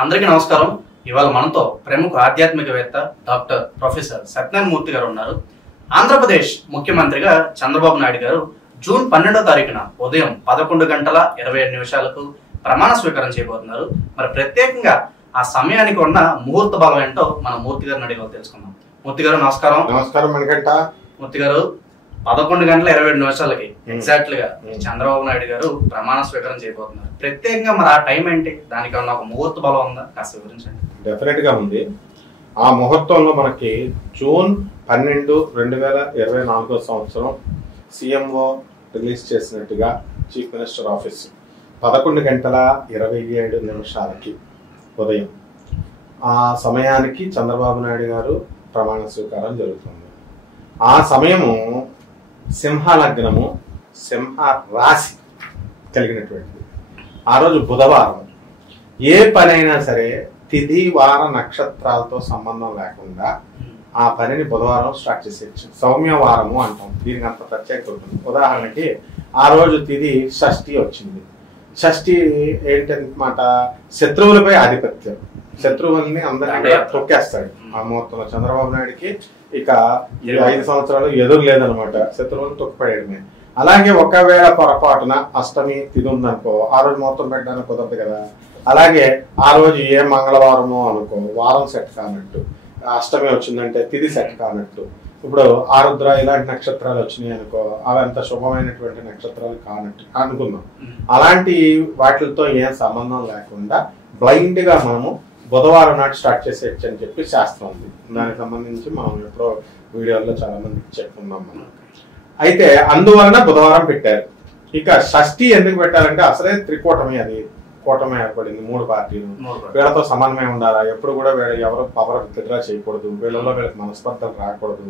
అందరికీ నమస్కారం. ఇవాళ మనతో ప్రముఖ ఆధ్యాత్మికవేత్త డాక్టర్ ప్రొఫెసర్ సత్యనారాయణ మూర్తి గారు ఉన్నారు. ఆంధ్రప్రదేశ్ ముఖ్యమంత్రిగా చంద్రబాబు నాయుడు గారు జూన్ 12వ తారీఖున ఉదయం 11:27 ప్రమాణ స్వీకారం చేయబోతున్నారు. మరి ప్రత్యేకంగా ఆ సమయానికి ఉన్న ముహూర్త బలం ఏంటో మన మూర్తి గారిని అడిగి తెలుసుకుందాం. మూర్తి గారు నమస్కారం. నమస్కారం మణికంఠ. మూర్తి గారు 11:27 ఎగ్జాక్ట్ గా చంద్రబాబు నాయుడు గారు ప్రమాణ స్వీకారం చేయబోతున్నారు. ప్రత్యేకంగా మరి ఆ టైం ఏంటి? దానికి ఉన్న ఒక ముహూర్త బలం ఉందా? కాస్త వివరించండి. డెఫినెట్ గా ఉంది. ఆ ముహూర్తంలో మనకి జూన్ 12, 2024 సంవత్సరం సిఎంఓ రిలీజ్ చేసినట్టుగా చీఫ్ మినిస్టర్ ఆఫీస్ 11:27 ఉదయం ఆ సమయానికి చంద్రబాబు నాయుడు గారు ప్రమాణ స్వీకారం జరుగుతుంది. ఆ సమయము సింహ లగ్నము, సింహ రాశి కలిగినటువంటిది. ఆ రోజు బుధవారం. ఏ పనైనా సరే తిథి వార నక్షత్రాలతో సంబంధం లేకుండా ఆ పనిని బుధవారం స్టార్ట్ చేసేయచ్చు. సౌమ్యవారము అంటాం. దీనికి అంత ప్రత్యేకత ఉంటుంది. ఉదాహరణకి ఆ రోజు తిథి షష్ఠి వచ్చింది. షష్ఠి ఏంటన్నమాట, శత్రువులపై ఆధిపత్యం. శత్రువుల్ని అందరినీ తొక్కేస్తాడు ఆ ముహూర్తంలో. చంద్రబాబు నాయుడికి ఇక 5 సంవత్సరాలు ఎదురు లేదనమాట. శత్రువులను తొక్కిపడేయడమే. అలాగే ఒకవేళ పొరపాటున అష్టమి తిథి ఉందనుకో, ఆ రోజు మొత్తం పెట్టడానికి కుదరదు కదా. అలాగే ఆ రోజు ఏ మంగళవారమో అనుకో, వారం సెట్ కానట్టు. అష్టమి వచ్చిందంటే తిథి సెట్ కానట్టు. ఇప్పుడు ఆరుద్ర ఇలాంటి నక్షత్రాలు వచ్చినాయి అనుకో, అవి అంత శుభమైనటువంటి నక్షత్రాలు కానట్టు అనుకుందాం. అలాంటి వాటితో ఏం సంబంధం లేకుండా బ్లైండ్ గా మనము బుధవారం నాటి స్టార్ట్ చేసేయచ్చు అని చెప్పి శాస్త్రం ఉంది. దానికి సంబంధించి మనం ఎప్పుడో వీడియోలో చాలా మందికి చెప్పుకున్నాం మనం. అయితే అందువలన బుధవారం పెట్టారు. ఇక షష్ఠి ఎందుకు పెట్టారంటే అసలే త్రికూటమి, అది కూటమి ఏర్పడింది. 3 పార్టీలు వీళ్ళతో సమన్వయం ఉండాలా. ఎప్పుడు కూడా వీళ్ళు ఎవరు పవర్ విత్డ్రా చేయకూడదు. వీళ్ళలో వీళ్ళకి మనస్పర్ధలు రాకూడదు.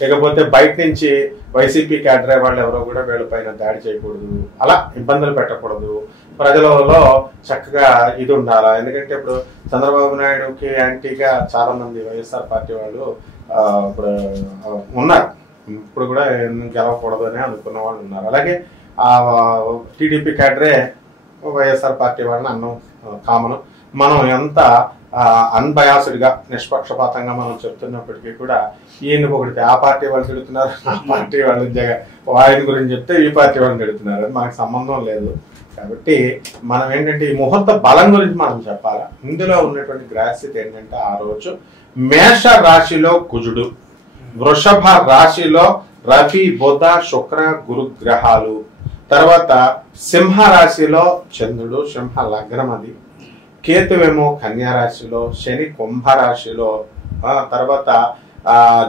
లేకపోతే బయట నుంచి వైసీపీ క్యాడరే వాళ్ళు ఎవరో కూడా వీళ్ళ పైన దాడి చేయకూడదు. అలా ఇబ్బందులు పెట్టకూడదు. ప్రజలలో చక్కగా ఇది ఉండాలా. ఎందుకంటే ఇప్పుడు చంద్రబాబు నాయుడుకి యాంటీగా చాలా మంది వైఎస్ఆర్ పార్టీ వాళ్ళు ఇప్పుడు ఉన్నారు. ఇప్పుడు కూడా గెలవకూడదు అని అనుకున్న వాళ్ళు ఉన్నారు. అలాగే టీడీపీ క్యాడరే వైఎస్ఆర్ పార్టీ వాళ్ళని అన్నం కామన్. మనం ఎంత అన్బయాస్డ్ గా నిష్పక్షపాతంగా మనం చెప్తున్నప్పటికీ కూడా ఈయన ఒకటి ఆ పార్టీ వాళ్ళు తిడుతున్నారు, ఆ పార్టీ వాళ్ళు ఆయన గురించి చెప్తే ఈ పార్టీ వాళ్ళని తిడుతున్నారు. అది మనకు సంబంధం లేదు. కాబట్టి మనం ఏంటంటే ఈ ముహూర్త బలం గురించి మనం చెప్పాలా. ఇందులో ఉన్నటువంటి గ్రహస్థితి ఏంటంటే ఆ రోజు మేష రాశిలో కుజుడు, వృషభ రాశిలో రవి, బుధ, శుక్ర, గురు గ్రహాలు, తర్వాత సింహ రాశిలో చంద్రుడు, సింహ లగ్నం అది. కేతువేమో కన్యా రాశిలో, శని కుంభ రాశిలో. తర్వాత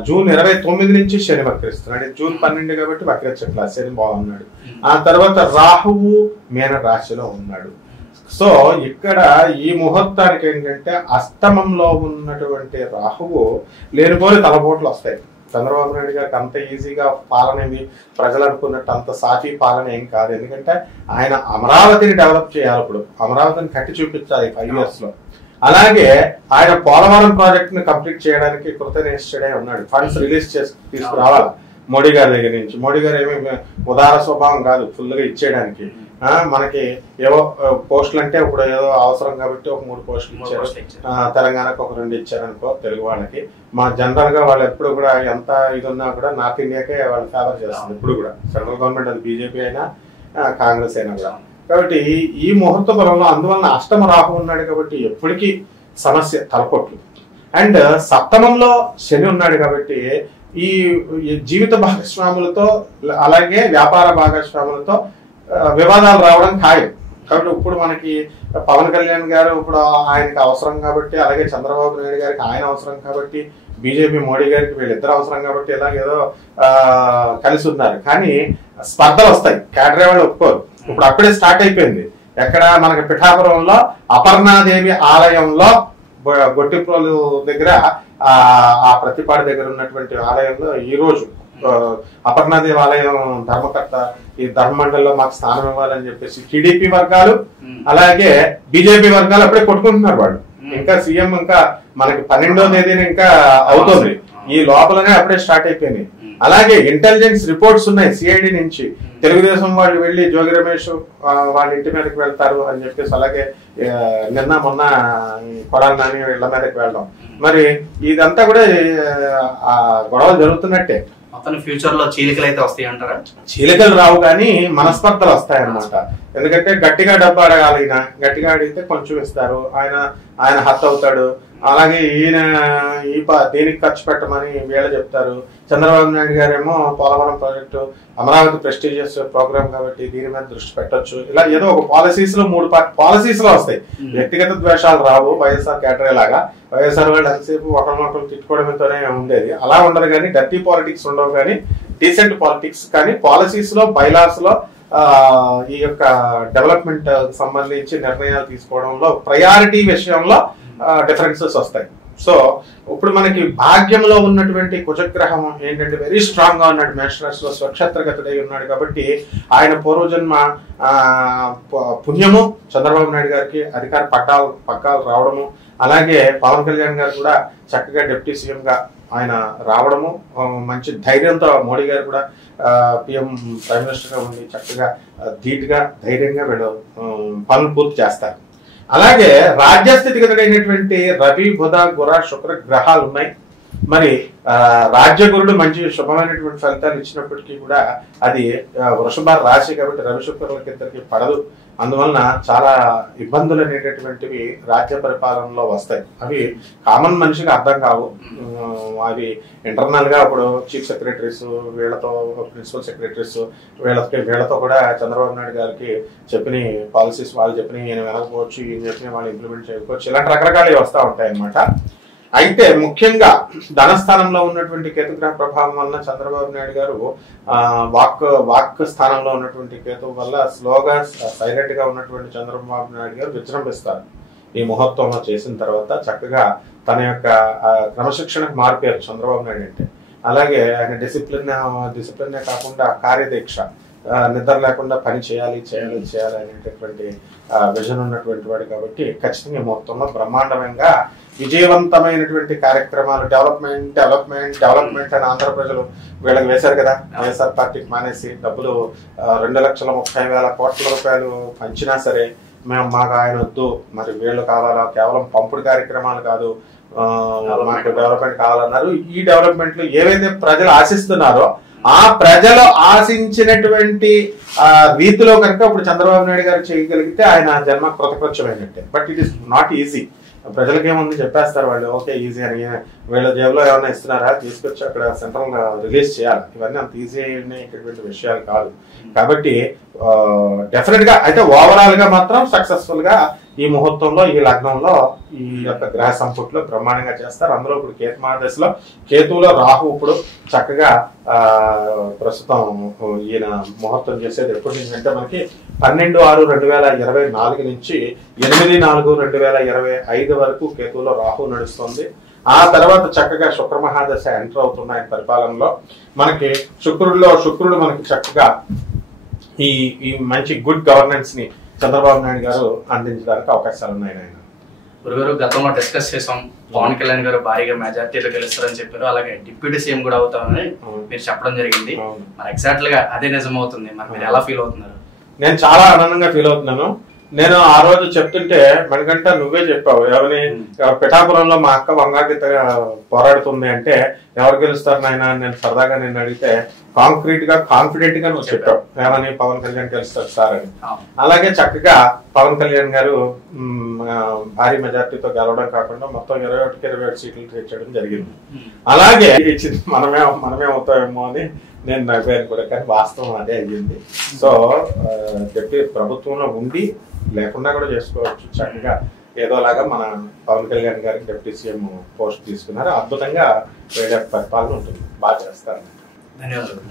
జూన్ 29 నుంచి శని వక్రిస్తున్నాడు. జూన్ 12 కాబట్టి వక్రించట్లా, శని బాగున్నాడు. ఆ తర్వాత రాహువు మీన రాశిలో ఉన్నాడు. సో ఇక్కడ ఈ ముహూర్తానికి ఏంటంటే అష్టమంలో ఉన్నటువంటి రాహువు లేనిపోని తలపోట్లు వస్తాయి. చంద్రబాబు నాయుడు గారికి అంత ఈజీగా పాలన ఏమి ప్రజలు అనుకున్నట్టు అంత సాఫీ పాలన ఏం కాదు. ఎందుకంటే ఆయన అమరావతిని డెవలప్ చేయాలి. ఇప్పుడు అమరావతిని కట్టి చూపించాలి 5 years లో. అలాగే ఆయన పోలవరం ప్రాజెక్ట్ ని కంప్లీట్ చేయడానికి కృతనిశ్చయుడై ఉన్నాడు. ఫండ్స్ రిలీజ్ చేసి తీసుకురావాలి మోడీ గారి దగ్గర నుంచి. మోడీ గారు ఏమి ఉదార స్వభావం కాదు ఫుల్ గా ఇచ్చేయడానికి. మనకి ఏవో పోస్టులు అంటే ఇప్పుడు ఏదో అవసరం కాబట్టి ఒక 3 పోస్టులు ఇచ్చారు. తెలంగాణకు ఒక 2 ఇచ్చారనుకో తెలుగు వాళ్ళకి. మా జనరల్ గా వాళ్ళు ఎప్పుడు కూడా ఎంత ఇది ఉన్నా కూడా నార్త్ ఇండియాకే వాళ్ళు ఫేవర్ చేస్తుంది ఇప్పుడు కూడా. సెంట్రల్ గవర్నమెంట్ అది బీజేపీ అయినా కాంగ్రెస్ అయినా కూడా. కాబట్టి ఈ ముహూర్త బలంలో అందువలన అష్టమ రాహు ఉన్నాడు కాబట్టి ఎప్పటికీ సమస్య తలకొట్లు. అండ్ సప్తమంలో శని ఉన్నాడు కాబట్టి ఈ జీవిత భాగస్వాములతో అలాగే వ్యాపార భాగస్వాములతో వివాదాలు రావడం ఖాయం. కాబట్టి ఇప్పుడు మనకి పవన్ కళ్యాణ్ గారు ఇప్పుడు ఆయనకి అవసరం కాబట్టి, అలాగే చంద్రబాబు నాయుడు గారికి ఆయన అవసరం కాబట్టి, బీజేపీ మోడీ గారికి వీళ్ళిద్దరు అవసరం కాబట్టి ఇలాగేదో కలిసి ఉన్నారు. కానీ స్పర్ధలు వస్తాయి. క్యాడరే వాళ్ళు ఒప్పుకోరు. ఇప్పుడు అప్పుడే స్టార్ట్ అయిపోయింది. ఎక్కడ మనకి పిఠాపురంలో అపర్ణాదేవి ఆలయంలో గొట్టిప్రోలు దగ్గర ఆ ప్రతిపాడు దగ్గర ఉన్నటువంటి ఆలయంలో ఈ రోజు అపర్ణాదేవి ఆలయం ధర్మకర్త ఈ ధర్మమండలిలో మాకు స్థానం ఇవ్వాలని చెప్పేసి టీడీపీ వర్గాలు అలాగే బీజేపీ వర్గాలు అప్పుడే కొట్టుకుంటున్నారు. వాళ్ళు ఇంకా సీఎం ఇంకా మనకి 12వ తేదీన ఇంకా అవుతుంది. ఈ లోపలనే అప్పుడే స్టార్ట్ అయిపోయినాయి. అలాగే ఇంటెలిజెన్స్ రిపోర్ట్స్ ఉన్నాయి సిఐడి నుంచి. తెలుగుదేశం వాళ్ళు వెళ్ళి జోగి రమేష్ వాళ్ళ ఇంటి మీదకి వెళ్తారు అని చెప్పేసి, అలాగే నిన్న మొన్న కొడాలి నాని ఇళ్ల మీదకి వెళ్ళడం, మరి ఇదంతా కూడా గొడవలు జరుగుతున్నట్టే. మొత్తం ఫ్యూచర్ లో చీలికలు అయితే వస్తాయి అంటారా? చీలికలు రావు కానీ మనస్పర్ధలు వస్తాయన్నమాట. ఎందుకంటే గట్టిగా డబ్బు అడగాలిన, గట్టిగా అడిగితే కొంచెం ఇస్తారు, ఆయన హత్ అవుతాడు. అలాగే ఈయన దేనికి ఖర్చు పెట్టమని వీళ్ళు చెప్తారు. చంద్రబాబు నాయుడు గారేమో Polavaram project Amaravati prestigious program కాబట్టి దీని మీద దృష్టి పెట్టొచ్చు. ఇలా ఏదో ఒక పాలసీస్ లో 3 పాలసీస్ లో వస్తాయి. వ్యక్తిగత ద్వేషాలు రావు వైఎస్ఆర్ కేటరే లాగా. వైఎస్ఆర్ వాళ్ళు ఎంతసేపు ఒకరినొకరు తిట్టుకోవడంతోనే ఉండేది, అలా ఉండదు. కానీ డర్టీ పాలిటిక్స్ ఉండవు, కానీ డీసెంట్ పాలిటిక్స్. కానీ పాలసీస్ లో బైలాస్ లో ఈ యొక్క డెవలప్మెంట్ సంబంధించి నిర్ణయాలు తీసుకోవడంలో ప్రయారిటీ విషయంలో డిఫరెన్సెస్ వస్తాయి. సో ఇప్పుడు మనకి భాగ్యంలో ఉన్నటువంటి కుజగ్రహం ఏంటంటే వెరీ స్ట్రాంగ్ గా ఉన్నాడు, మేషరాశి లో స్వక్షేత్రగతుడై ఉన్నాడు. కాబట్టి ఆయన పూర్వజన్మ పుణ్యము చంద్రబాబు నాయుడు గారికి అధికార పగ్గాలు రావడము, అలాగే పవన్ కళ్యాణ్ గారు కూడా చక్కగా డిప్యూటీ సీఎం గా ఆయన రావడము, మంచి ధైర్యంతో మోడీ గారు కూడా పిఎం ప్రైమ్ మినిస్టర్ గా ఉండి చక్కగా ధీటుగా ధైర్యంగా వీళ్ళు పనులు పూర్తి చేస్తారు. అలాగే రాజ్యస్థితిగతుడైనటువంటి రవి బుధ గుర శుక్ర గ్రహాలు ఉన్నాయి. మరి రాజ్యగురుడు మంచి శుభమైనటువంటి ఫలితాలు ఇచ్చినప్పటికీ కూడా అది వృషభ రాశి కాబట్టి రవి శుక్రులకి ఇద్దరికి పడదు. అందువలన చాలా ఇబ్బందులు అనేటటువంటివి రాజ్య పరిపాలనలో వస్తాయి. అవి కామన్ మనిషికి అర్థం కావు. అవి ఇంటర్నల్ గా ఇప్పుడు చీఫ్ సెక్రటరీస్ వీళ్ళతో, ప్రిన్సిపల్ సెక్రటరీస్ వీళ్ళతో కూడా చంద్రబాబు నాయుడు గారికి చెప్పిన పాలసీస్ వాళ్ళు చెప్పిన ఈయన వినకపోవచ్చు, ఈయన చెప్పిన వాళ్ళు ఇంప్లిమెంట్ చేయకపోవచ్చు, ఇలాంటి రకరకాలు వస్తూ ఉంటాయి అన్నమాట. అయితే ముఖ్యంగా ధనస్థానంలో ఉన్నటువంటి కేతుగ్రహ ప్రభావం వలన చంద్రబాబు నాయుడు గారు వాక్ స్థానంలో ఉన్నటువంటి కేతు వల్ల స్లోగా సైలెంట్ గా ఉన్నటువంటి చంద్రబాబు నాయుడు గారు విజృంభిస్తారు. ఈ ముహూర్తంలో చేసిన తర్వాత చక్కగా తన యొక్క క్రమశిక్షణకు మారిపోయారు చంద్రబాబు నాయుడు అంటే. అలాగే ఆయన డిసిప్లిన్ కాకుండా కార్యదీక్ష, నిద్ర లేకుండా పని చేయాలి అనేటటువంటి విజన్ ఉన్నటువంటి వాడు కాబట్టి ఖచ్చితంగా మొత్తంలో బ్రహ్మాండంగా విజయవంతమైనటువంటి కార్యక్రమాలు డెవలప్మెంట్ అని ఆంధ్ర ప్రజలు వీళ్ళకి వేశారు కదా. వైఎస్ఆర్ పార్టీకి మానేసి డబ్బులు 2,30,000 కోట్ల రూపాయలు పంచినా సరే మాకు ఆయన వద్దు, మరి వీళ్ళు కావాలా, కేవలం పంపుడు కార్యక్రమాలు కాదు, మాకు డెవలప్మెంట్ కావాలన్నారు. ఈ డెవలప్మెంట్లు ఏవైతే ప్రజలు ఆశిస్తున్నారో ఆ ప్రజలు ఆశించినటువంటి రీతిలో కనుక ఇప్పుడు చంద్రబాబు నాయుడు గారు చేయగలిగితే ఆయన జన్మ కృతకృత్యమైనట్టే. But it is not easy. ప్రజలకేముంది చెప్పేస్తారు వాళ్ళు, ఓకే ఈజీ అని. వీళ్ళ జేబులో ఏమైనా ఇస్తున్నారా, తీసుకొచ్చి అక్కడ సెంట్రల్ రిలీజ్ చేయాలి. ఇవన్నీ అంత ఈజీ అయినటువంటి విషయాలు కాదు. కాబట్టి డెఫినెట్ గా అయితే ఓవరాల్ గా మాత్రం సక్సెస్ఫుల్ గా ఈ ముహూర్తంలో ఈ లగ్నంలో ఈ యొక్క గ్రహ సంపుట్లో బ్రహ్మాండంగా చేస్తారు. అందులో ఇప్పుడు కేతు మహాదశలో కేతువులో రాహు ఇప్పుడు చక్కగా ప్రస్తుతం ఈయన ముహూర్తం చేసేది ఎప్పటి నుంచి అంటే మనకి 12/6/2024 నుంచి 8/4/2025 వరకు కేతువులో రాహు నడుస్తుంది. ఆ తర్వాత చక్కగా శుక్ర మహాదశ ఎంటర్ అవుతున్నాయి పరిపాలనలో. మనకి శుక్రుడు మనకి చక్కగా ఈ మంచి గుడ్ గవర్నెన్స్ ని చంద్రబాబు నాయుడు గారు అందించడానికి అవకాశాలు ఉన్నాయి. ఆయన గురుగారు గతంలో డిస్కస్ చేసాం, పవన్ కళ్యాణ్ గారు భారీగా మెజార్టీలో గెలుస్తారని చెప్పారు, అలాగే డిప్యూటీ సీఎం కూడా అవుతామని మీరు చెప్పడం జరిగింది. మరి ఎగ్జాక్ట్ గా అదే నిజం అవుతుంది. మరి మీరు ఎలా ఫీల్ అవుతున్నారు? నేను చాలా ఆనందంగా ఫీల్ అవుతున్నాను. నేను ఆ రోజు చెప్తుంటే మనకంట నువ్వే చెప్పావు, ఎవరిని పిఠాపురంలో మా అక్క వంగాగీత పోరాడుతుంది అంటే ఎవరు గెలుస్తారు నాయన నేను సరదాగా నేను అడిగితే కాన్ఫిడెంట్ గా నువ్వు చెప్పావు, ఏమని పవన్ కళ్యాణ్ గెలుస్తారు సార్ అని. అలాగే చక్కగా పవన్ కళ్యాణ్ గారు భారీ మెజార్టీతో గెలవడం కాకుండా మొత్తం 21-27 సీట్లు తెచ్చడం జరిగింది. అలాగే మనమే అవుతామేమో అని నేను నవ్వాను కూడా, కానీ వాస్తవం అదే అయ్యింది. సో చెప్పి ప్రభుత్వంలో ఉండి లేకుండా కూడా చేసుకోవచ్చు చక్కగా. ఏదోలాగా మన పవన్ కళ్యాణ్ గారికి డిప్యూటీ సీఎం పోస్ట్ తీసుకున్నారు. అద్భుతంగా పరిపాలన ఉంటుంది, బాగా చేస్తారు. ధన్యవాదాలు.